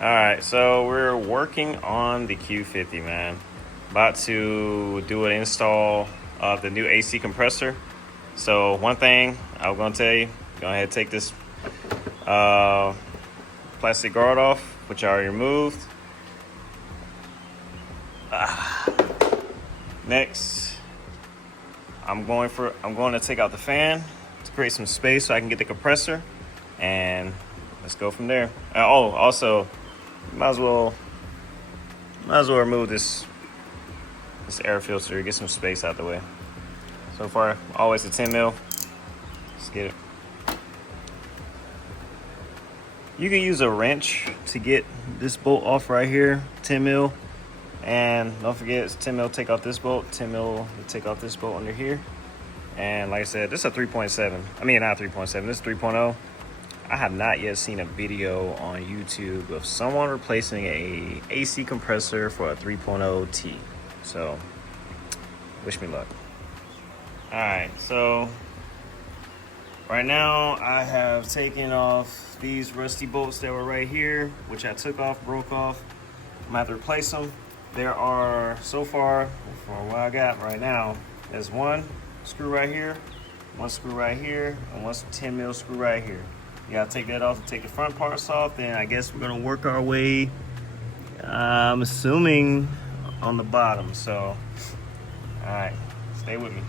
All right, so we're working on the Q50, man. About to do an install of the new AC compressor. So one thing I was gonna tell you, go ahead and take this plastic guard off, which I already removed. Next, I'm going to take out the fan to create some space so I can get the compressor, and let's go from there. Also, might as well remove this air filter, get some space out the way. So far, always a 10 mil. Let's get it. You can use a wrench to get this bolt off right here, 10 mil. And don't forget, it's 10 mil take off this bolt, 10 mil to take off this bolt under here. And like I said, this is a 3.7. I mean, not 3.7, this is 3.0. I have not yet seen a video on YouTube of someone replacing a AC compressor for a 3.0 T. So, wish me luck. All right, so right now I have taken off these rusty bolts that were right here, which I took off, broke off. I'm gonna have to replace them. There are, so far, from what I got right now, there's one screw right here, one screw right here, and one 10 mil screw right here. You gotta take that off and take the front parts off. Then I guess we're gonna work our way, I'm assuming, on the bottom. So, all right, stay with me.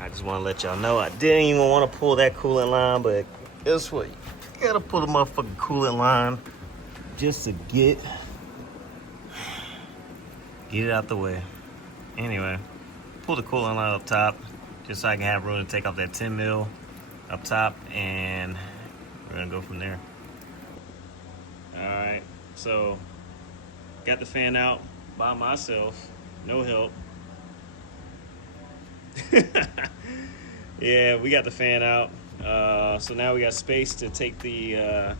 I just wanna let y'all know I didn't even wanna pull that coolant line, but guess what? You gotta pull the motherfucking coolant line just to get it out the way. Anyway, pull the coolant line up top just so I can have room to take off that 10 mil up top, and we're gonna go from there. All right, so got the fan out by myself, no help. Yeah, we got the fan out. So now we got space to take the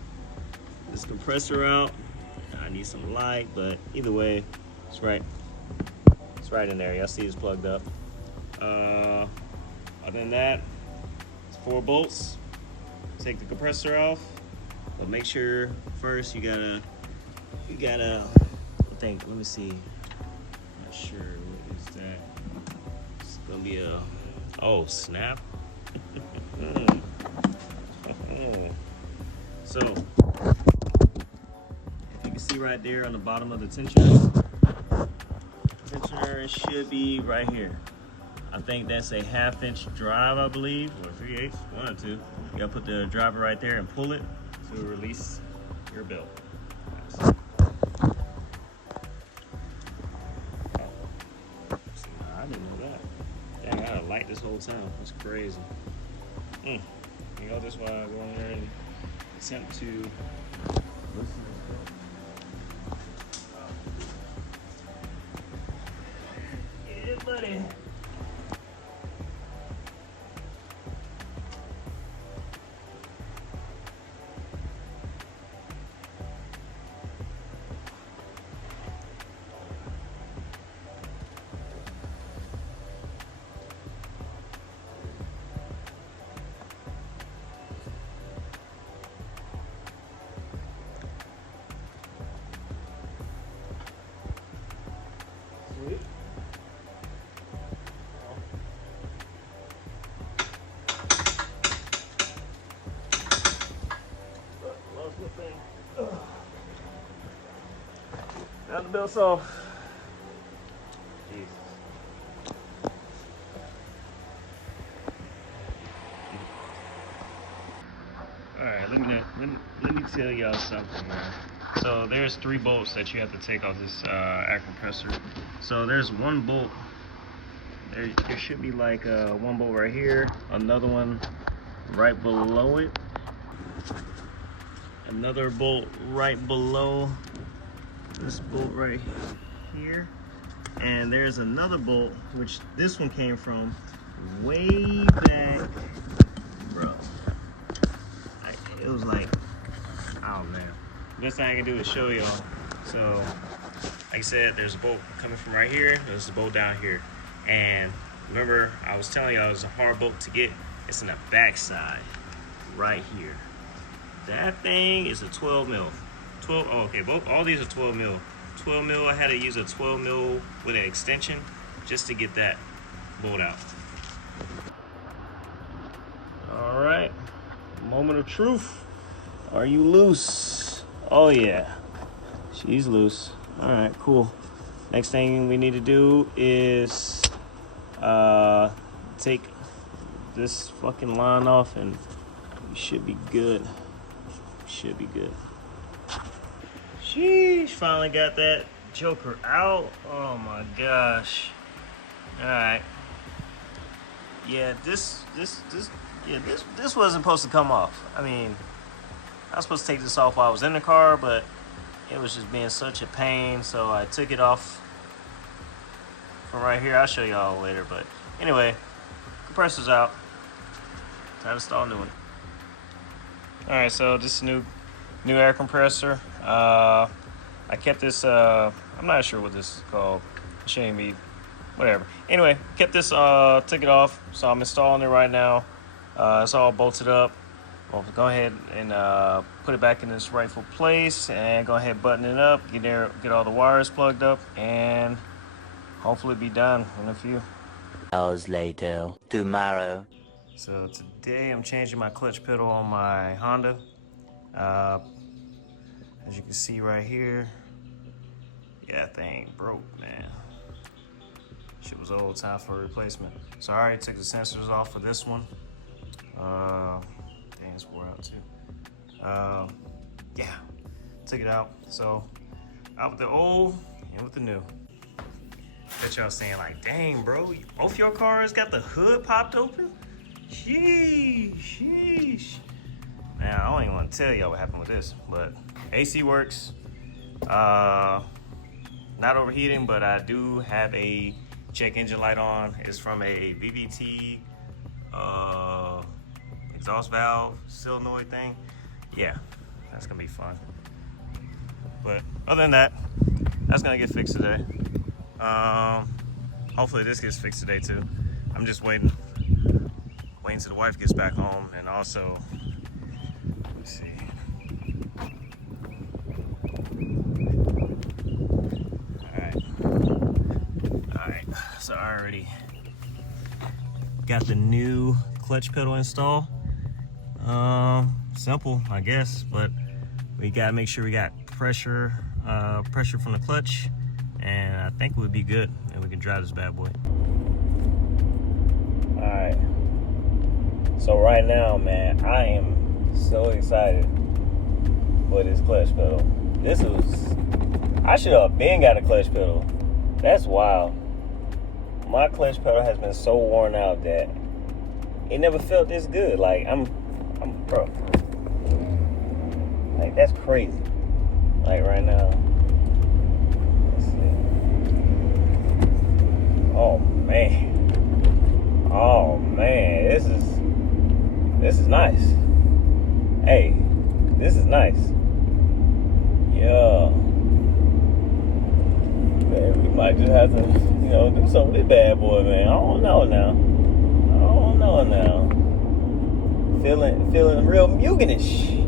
this compressor out. I need some light, but either way, it's right in there. Y'all see it's plugged up. Other than that, it's 4 bolts. Take the compressor off, but make sure first you gotta I think, let me see, not sure what is that. It's gonna be a, oh snap. So if you can see right there on the bottom of the tensioner, it should be right here. I think that's a 1/2 inch drive, I believe, or 3/8, one or two. You gotta put the driver right there and pull it to release your belt. Nice. See, I didn't know that. Dang, I had a light this whole time. That's crazy. You know, that's why I go in there and attempt to listen to this belt. Yeah, buddy. Sweet. Lost my thing. Now the belt's off. Jesus. All right, let me tell y'all something, man. So there's 3 bolts that you have to take off this air compressor. So there's one bolt. There should be like one bolt right here, another one right below it, another bolt right below this bolt right here, and there's another bolt, which this one came from way back, bro. It was like, oh man. Best thing I can do is show y'all. So, like I said, there's a bolt coming from right here. There's a bolt down here. And remember, I was telling y'all it was a hard bolt to get. It's in the back side, right here. That thing is a 12 mil. 12. Oh, okay, all these are 12 mil. 12 mil. I had to use a 12 mil with an extension just to get that bolt out. All right, moment of truth. Are you loose? Oh yeah, she's loose. All right, cool. Next thing we need to do is take this fucking line off, and we should be good. Should be good. Sheesh, finally got that joker out. Oh my gosh. All right. Yeah, this wasn't supposed to come off. I mean, I was supposed to take this off while I was in the car, but it was just being such a pain, so I took it off from right here. I'll show y'all later, but anyway, compressor's out. Time to install a new one. All right, so this is new air compressor. I kept this. I'm not sure what this is called. Shame me. Whatever. Anyway, kept this. Took it off, so I'm installing it right now. It's all bolted up. I'll go ahead and put it back in its rightful place, and go ahead button it up. Get all the wires plugged up, and hopefully be done in a few hours later. Tomorrow. So today I'm changing my clutch pedal on my Honda. As you can see right here, yeah, that thing broke, man. Shit was old, time for a replacement. So I already took the sensors off for this one. Dang, it's wore out too. Yeah, took it out. So out with the old, in with the new. Bet y'all saying like, dang, bro, both your cars got the hood popped open? Sheesh. Man, I don't even want to tell y'all what happened with this, but AC works. Not overheating, but I do have a check engine light on. It's from a VVT exhaust valve solenoid thing. Yeah, that's gonna be fun. But other than that, that's gonna get fixed today. Hopefully this gets fixed today too. I'm just waiting till the wife gets back home, and also, let's see. All right. So I already got the new clutch pedal installed. Simple, I guess, but we gotta make sure we got pressure from the clutch, and I think we'll be good, and we can drive this bad boy. All right. So right now, man, I am so excited for this clutch pedal. I should have been got a clutch pedal. That's wild. My clutch pedal has been so worn out that it never felt this good. Like I'm bro. Like that's crazy. Like right now. Let's see. Oh man. This is nice. Hey, this is nice. Yeah. Man, we might just have to, do something with this bad boy, man. I don't know now. Feeling real Mugenish.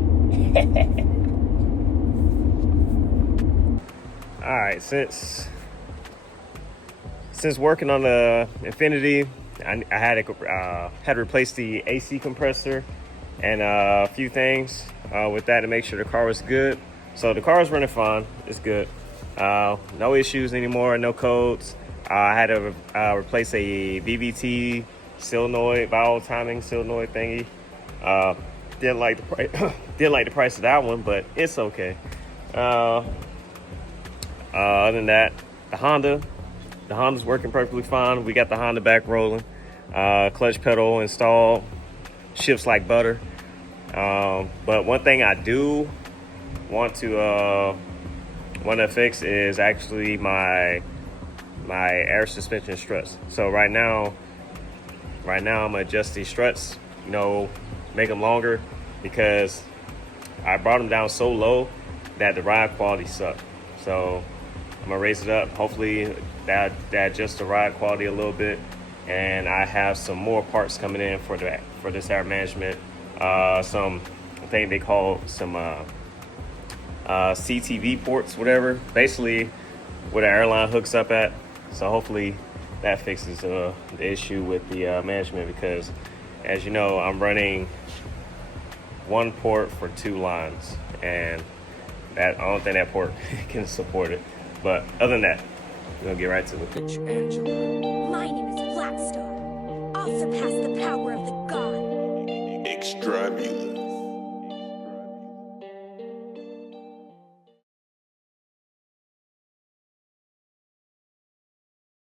All right, since working on the Infiniti, I had to replace the AC compressor and a few things with that to make sure the car was good. So the car is running fine. It's good. No issues anymore. No codes. I had to replace a VVT solenoid, valve timing solenoid thingy. Didn't like the price of that one, but it's okay. Other than that, the Honda's working perfectly fine. We got the Honda back rolling. Clutch pedal installed. Shifts like butter. But one thing I do want to fix is actually my air suspension struts. So right now I'm gonna adjust these struts, make them longer, because I brought them down so low that the ride quality sucked. So I'm gonna raise it up. Hopefully that adjusts the ride quality a little bit. And I have some more parts coming in for this air management. I think they call some CTV ports, whatever. Basically, where the airline hooks up at. So hopefully that fixes the issue with the management, because as you know, I'm running one port for 2 lines, and that I don't think that port can support it. But other than that, we're gonna get right to it. My name is Blackstar. I'll surpass the power of the god. Extremely.